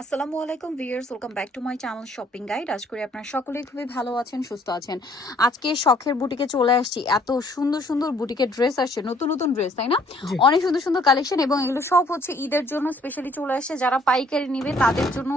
আসসালামু আলাইকুম viewers welcome back to my channel shopping guide. আজ করি আপনারা সকলেই খুবই ভালো আছেন সুস্থ আছেন। আজকে শখের বুটিকে চলে আসছি। এত সুন্দর সুন্দর বুটিকে ড্রেস আসছে নতুন নতুন ড্রেস তাই না? অনেক সুন্দর সুন্দর কালেকশন এবং এগুলো সব হচ্ছে ঈদের জন্য স্পেশালি চলে আসছে যারা পাইকারি নিবে তাদের জন্য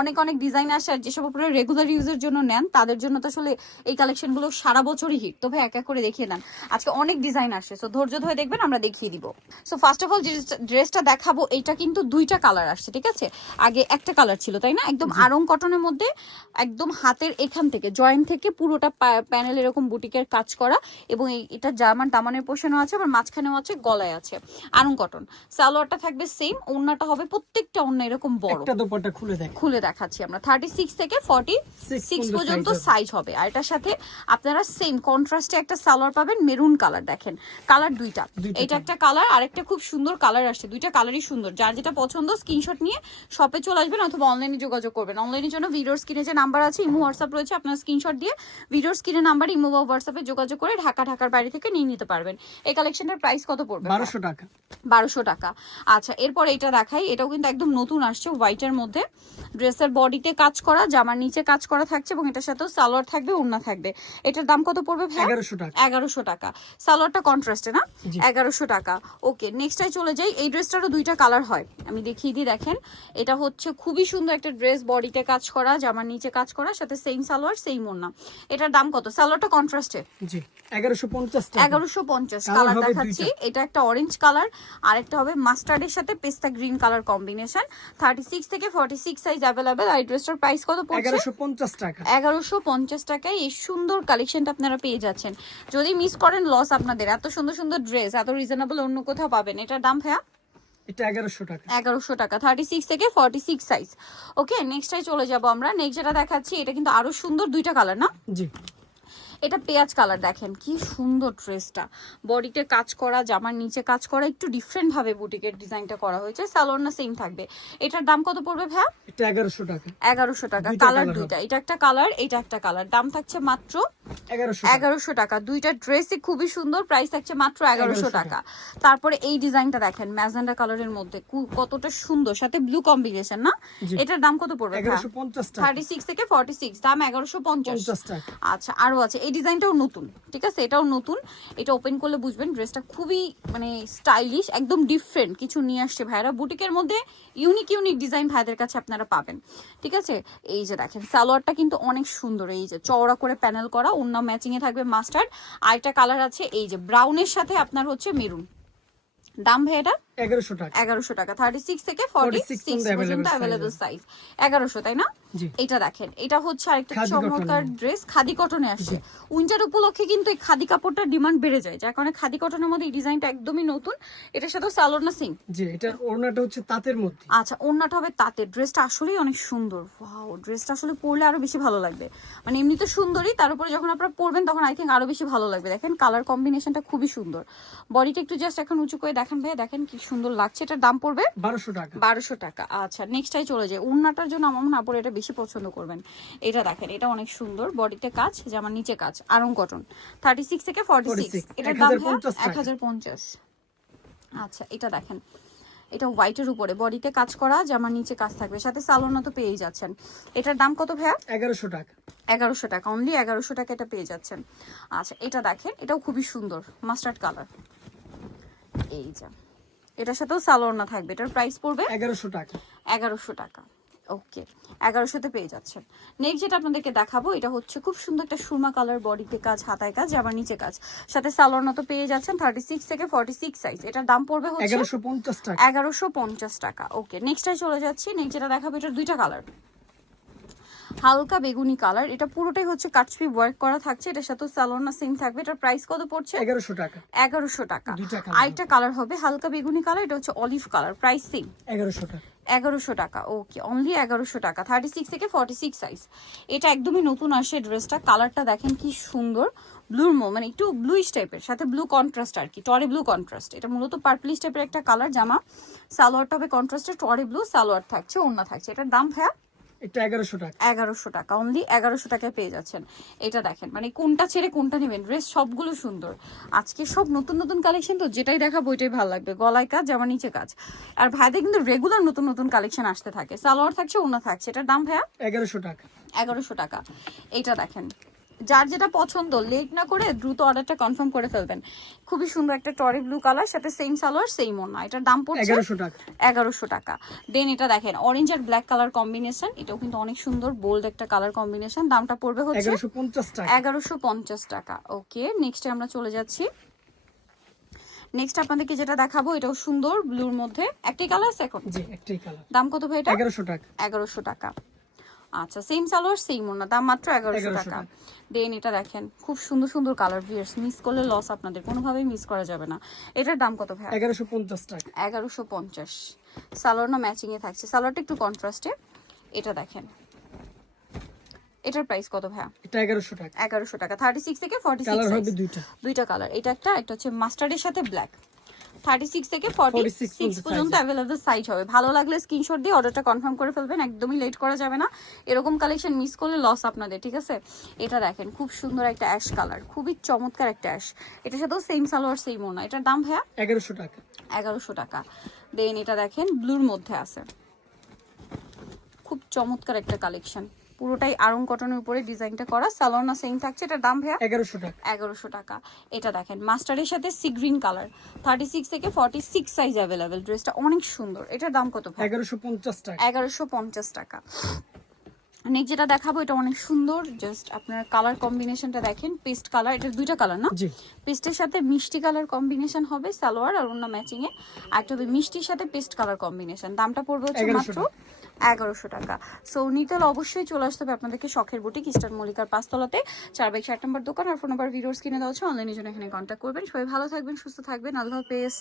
অনেক অনেক ডিজাইন আসে আর যেসব আপনারা রেগুলার ইউজের জন্য নেন তাদের জন্য তো আসলে এই কালেকশনগুলো সারা বছরই হিট তবে এক এক করে দেখিয়ে দেন। আজকে অনেক ডিজাইন আসে সো ধৈর্য ধরে দেখবেন আমরা দেখিয়ে দিব। সো ফার্স্ট অফ অল যে ড্রেসটা দেখাবো এটা কিন্তু দুইটা কালার আসছে ঠিক আছে? আগে একটা কালার ছিল তাই না? একদম আরং কটনের মধ্যে একদম হাতের এখান থেকে জয়েন্ট থেকে পুরোটা প্যানেল এরকম বুটিকের কাজ করা এবং এটা জার্মান দামানের পোষণও আছে আবার মাঝখানেও আছে গলায় আছে আরং কটন সালোয়ারটা থাকবে সেম ওড়নাটা হবে প্রত্যেকটা ওড়না এরকম বড়। একটা দোপাট্টা খুলে দেখ। খুলে দেখাচ্ছি আমরা। থার্টি সিক্স থেকে ফর্টি Six সিক্স পর্যন্ত। সাইজ হবে। আর এটার সাথে আপনারা সেম কন্ট্রাস্টে একটা সালোয়ার পাবেন মেরুন কালার দেখেন। কালার দুইটা। এটা একটা কালার আর একটা খুব সুন্দর কালার আসছে। দুইটা কালারই সুন্দর। যার যেটা পছন্দ স্ক্রিনশট নিয়ে শপে চলে আসবেন অথবা অনলাইনে যোগাযোগ করবেন। অনলাইনের জন্য ভিডিওর স্ক্রিনে যে নাম্বার আছে ইমো হোয়াটসঅ্যাপ রয়েছে আপনার স্ক্রিনশট দিয়ে ভিডিওর স্ক্রিনে নাম্বার ইমো বা হোয়াটসঅ্যাপে যোগাযোগ করে ঢাকা ঢাকার বাইরে থেকে নিয়ে নিতে পারবেন। এই কালেকশনের প্রাইস কত পড়বে? বারোশো টাকা। বারোশো টাকা। আচ্ছা এরপর এটা দেখাই। এটাও কিন্তু একদম নতুন আসছে হোয়াইটের মধ্যে। ড্রেসের বডিতে কাজ করা জামার নিচে কাজ করা থাকছে এবং এটার সাথেও সালোয়ার থাকবে ওড়না থাকবে। এটার দাম কত পড়বে ভাই এগারোশো টাকা। এগারোশো টাকা। সালোয়ারটা কন্ট্রাস্টে না? এগারোশো টাকা। ওকে নেক্সটাই চলে যাই। এই ড্রেসটারও দুইটা কালার হয়। আমি দেখিয়ে দিই দেখেন। এটা হচ্ছে খুবই সুন্দর একটা ড্রেস বডিতে কাজ করা জামার নিচে কাজ করা সাথে সেম সালোয়ার সেম ওড়না। এটার দাম কত? সালোয়ারটা কন্ট্রাস্টে জি এগারোশো পঞ্চাশ টাকা। এগারোশো পঞ্চাশ Colour কালার দেখাচ্ছি। এটা একটা অরেঞ্জ কালার আর একটা হবে মাস্টার্ডের সাথে পেস্তা green colour combination thirty six থেকে ফর্টি সিক্স সাইজ অ্যাভেলেবেল আর ড্রেসটার প্রাইস কত পড়ছে? এগারোশো পঞ্চাশ টাকা। এগারোশো পঞ্চাশ টাকায় এই সুন্দর কালেকশনটা আপনারা পেয়ে যাচ্ছেন। যদি মিস করেন লস আপনাদের। এত সুন্দর সুন্দর ড্রেস এত রিজনেবল অন্য কোথাও পাবেন। এটার দাম ভাইয়া? এটা টাকা। থেকে সাইজ ওকে নেক্সটাই চলে যাব আমরা। নেক্সট যেটা দেখাচ্ছি এটা কিন্তু আরও সুন্দর দুইটা কালার না? জি। এটা পেঁয়াজ কালার দেখেন কি সুন্দর ড্রেসটা। বডিতে কাজ করা জামার নিচে কাজ করা একটু ডিফারেন্ট ভাবে বুটিকের ডিজাইনটা করা হয়েছে। না সেম থাকবে। এটার দাম কত পড়বে ভাইয়া? এটা এগারোশো টাকা। টাকা কালার দুইটা। এটা একটা কালার এটা একটা কালার দাম থাকছে মাত্র এগারোশো টাকা। দুইটা ড্রেসই খুবই সুন্দর প্রাইস থাকছে মাত্র এগারোশো টাকা। তারপরে এই ডিজাইনটা দেখেন ম্যাজেন্ডা কালারের মধ্যে কতটা সুন্দর। সাথে ব্লু কম্বিনেশন না? এটার দাম কত পড়বে? থার্টি সিক্স থেকে ফর্টি সিক্স দাম এগারোশো পঞ্চাশ। আচ্ছা আরও আছে। এই ডিজাইনটাও নতুন ঠিক আছে? এটাও নতুন। এটা ওপেন করলে বুঝবেন ড্রেসটা খুবই মানে স্টাইলিশ একদম ডিফারেন্ট কিছু নিয়ে আসছে ভাইরা বুটিকের মধ্যে ইউনিক ইউনিক ডিজাইন ভাইদের কাছে আপনারা পাবেন ঠিক আছে? এই যে দেখেন সালোয়ারটা কিন্তু অনেক সুন্দর। এই যে চওড়া করে প্যানেল করা অন্য ম্যাচিং এ থাকবে মাস্টার্ড আরেকটা কালার আছে, এই যে ব্রাউনের সাথে আপনার হচ্ছে মেরুন দাম ভাই এটা? এগারোশো টাকা। এগারোশো টাকা থার্টি সিক্স থেকে 46 পর্যন্ত পর্যন্ত সাইজ এগারোশো তাই না? এটা দেখেন এটা হচ্ছে আরেকটা খাদি চমৎকার ড্রেস খাদি কটনে আসছে। উইন্টার উপলক্ষে কিন্তু এই খাদি কাপড়টার ডিমান্ড বেড়ে যায় যার কারণে খাদি কটনের মধ্যে এই ডিজাইনটা একদমই নতুন। এটার সাথে সিং জি ওড়নাটা হচ্ছে তাঁতের মধ্যে। আচ্ছা ওড়নাটা হবে তাতে ড্রেসটা আসলেই অনেক সুন্দর। ওয়াও ড্রেসটা আসলে পরলে আরও বেশি ভালো লাগবে। মানে এমনি তো সুন্দরই তার উপরে যখন আপনারা পরবেন তখন আই থিঙ্ক আরও বেশি ভালো লাগবে। দেখেন কালার কম্বিনেশনটা খুবই সুন্দর। বডিটা একটু জাস্ট এখন উঁচু করে দেখেন ভাইয়া দেখেন কি সুন্দর লাগছে। এটার দাম পড়বে? বারোশো টাকা। বারোশো টাকা। আচ্ছা নেক্সটাই চলে যায় উন্নাটার জন্য আমার মনে হয় এটা বেশি পছন্দ করবেন। এটা দেখেন এটা অনেক সুন্দর। বডিতে কাজ জামার নিচে কাজ আরং কটন। থার্টি সিক্স থেকে ফর্টি সিক্স 46 এটার দাম এক হাজার পঞ্চাশ আচ্ছা এটা দেখেন। এটা হোয়াইটের উপরে। বডিতে কাজ করা জামার নিচে কাজ থাকবে। সাথে সালোনা তো পেয়েই যাচ্ছেন। এটার দাম কত ভাইয়া? এগারোশো টাকা। এগারোশো টাকা। অনলি এগারোশো টাকা এটা পেয়ে যাচ্ছেন। আচ্ছা এটা দেখেন এটাও খুবই সুন্দর। মাস্টার্ড কালার এই যা। এটার সাথেও সালোয়ারনা থাকবে। এটার প্রাইস পড়বে এগারোশো টাকা। এগারোশো টাকা। ওকে এগারোশোতে পেয়ে যাচ্ছেন। নেক্সট যেটা আপনাদেরকে দেখাবো এটা হচ্ছে খুব সুন্দর একটা সুরমা কালার বডিতে কাজ হাতায় কাজ আবার নিচে কাজ। সাথে সালোয়ার তো পেয়ে যাচ্ছেন থার্টি সিক্স থেকে ফর্টি সিক্স সাইজ এটার দাম পড়বে হচ্ছে এগারোশো পঞ্চাশ টাকা। এগারোশো পঞ্চাশ টাকা। ওকে নেক্সটটাই চলে যাচ্ছি। নেক্সট যেটা দেখাবো এটার দুইটা কালার হালকা বেগুনি কালার। এটা পুরোটাই হচ্ছে কাটছবি ওয়ার্ক করা থাকছে। এটার সাথে সালোনা সেম থাকবে। এটার প্রাইস কত পড়ছে? এগারোশো টাকা। এগারোশো টাকা। দুইটা colour আরেকটা কালার হবে হালকা বেগুনি কালার এটা হচ্ছে অলিভ কালার প্রাইস সেম এগারোশো টাকা। এগারোশো টাকা। ওকে অনলি এগারোশো টাকা। থার্টি সিক্স থেকে ফর্টি সিক্স সাইজ এটা একদমই নতুন আসে ড্রেসটা কালারটা দেখেন কি সুন্দর। ব্লুর মো মানে একটু ব্লুইশ টাইপের সাথে ব্লু কন্ট্রাস্ট আর কি। টরে ব্লু কন্ট্রাস্ট এটা মূলত পার্পলিশ টাইপের একটা কালার জামা সালোয়ারটা হবে কন্ট্রাস্টে টরে ব্লু সালোয়ার থাকছে ওড়না থাকছে। এটার দাম ভাইয়া এটা এগারোশো টাকা। এগারোশো টাকা অনলি এগারোশো টাকায় পেয়ে যাচ্ছেন। এটা দেখেন মানে কোনটা ছেড়ে কোনটা নেবেন? ড্রেস সবগুলো সুন্দর। আজকে সব নতুন নতুন কালেকশন তো যেটাই দেখাবো ওইটাই ভালো লাগবে। গলায় কাজ জামা নিচে কাজ। আর ভাইদের কিন্তু রেগুলার নতুন নতুন কালেকশন আসতে থাকে। সালোয়ার থাকছে ওনা থাকছে। এটার দাম ভাইয়া? এগারোশো টাকা। এগারোশো টাকা। এইটা দেখেন যার যেটা পছন্দ লেট না করে দ্রুত অর্ডারটা কনফার্ম করে ফেলবেন। খুবই সুন্দর একটা টরি ব্লু কালার সাথে সেম সালোয়ার সেম ওনা এটার দাম পড়ছে এগারোশো টাকা। এগারোশো টাকা। দেন এটা দেখেন অরেঞ্জ আর ব্ল্যাক কালার কম্বিনেশন এটাও কিন্তু অনেক সুন্দর বোল্ড একটা কালার কম্বিনেশন দামটা পড়বে হচ্ছে এগারোশো পঞ্চাশ টাকা। এগারোশো পঞ্চাশ টাকা। ওকে নেক্সটে আমরা চলে যাচ্ছি। নেক্সট আপনাদেরকে যেটা দেখাবো এটাও সুন্দর ব্লুর মধ্যে। একটাই কালার আছে এখন? জি একটাই কালার দাম কত ভাই এটা? এগারোশো টাকা। এগারোশো টাকা। আচ্ছা সেম সালোয়ার সেম ওনা দাম মাত্র এগারোশো 1100 টাকা। দেন এটা দেখেন খুব সুন্দর সুন্দর কালার ভিয়ার্স মিস করলে লস আপনাদের কোনোভাবেই মিস করা যাবে না। এটার দাম কত ভাই এগারোশো পঞ্চাশ টাকা। এগারোশো পঞ্চাশ। সালোয়ার না ম্যাচিং এ থাকছে। সালোয়ারটা একটু কন্ট্রাস্টে এটা দেখেন। এটার প্রাইস কত ভাইয়া? এটা এগারোশো টাকা। এগারোশো টাকা। থার্টি সিক্স থেকে ফর্টি কালার হবে সিক্স দুইটা। দুইটা কালার এটা একটা একটা হচ্ছে মাস্টার্ডের সাথে ব্ল্যাক থার্টি সিক্স থেকে ফর্টি 46 সিক্স পর্যন্ত অ্যাভেলেবল সাইজ হবে। ভালো লাগলে স্ক্রিনশট দিয়ে অর্ডারটা কনফার্ম করে ফেলবেন। একদমই লেট করা যাবে না। এরকম কালেকশন মিস করলে লস আপনাদের ঠিক আছে? এটা দেখেন খুব সুন্দর একটা অ্যাশ কালার খুবই চমৎকার একটা অ্যাশ এটার সাথেও সেম সালোয়ার সেম ওনা এটার দাম ভাইয়া? এগারোশো টাকা। এগারোশো টাকা। দেন এটা দেখেন ব্লুর মধ্যে আছে। খুব চমৎকার একটা কালেকশন পুরোটাই আরং কটনের উপরে ডিজাইনটা করা। সালোনা সেম থাকছে এটার দাম ভাইয়া? এগারোশো টাকা। এগারোশো টাকা। এটা দেখেন মাস্টারের সাথে sea green colour thirty six থেকে ফর্টি সিক্স সাইজ অ্যাভেলেবেল ড্রেসটা অনেক সুন্দর। এটার দাম কত ভাই এগারোশো পঞ্চাশ টাকা। এগারোশো পঞ্চাশ টাকা। নেক্সট যেটা দেখাবো এটা অনেক সুন্দর। জাস্ট আপনার কালার কম্বিনেশনটা দেখেন পেস্ট কালার এটা দুইটা কালার না? পেস্টের সাথে মিষ্টি কালার কম্বিনেশন হবে সালোয়ার আর অন্য ম্যাচিং এ। আর একটা হবে মিষ্টির সাথে পেস্ট কালার কম্বিনেশন দামটা পড়বে হচ্ছে মাত্র এগারোশো টাকা। সো নিতে হলে অবশ্যই চলে আসতে হবে আপনাদেরকে শখের বুটিক ইস্টার্ন মল্লিকার পাঁচতলাতে। চার বাইক ষাট নম্বর দোকান আর ফোন নাম্বার ভিডিওস কিনে দেওয়া হচ্ছে অনলাইনের জন্য এখানে কন্ট্যাক্ট করবেন। সবাই ভালো থাকবেন সুস্থ থাকবেন। আল্লাহ হাফেজ।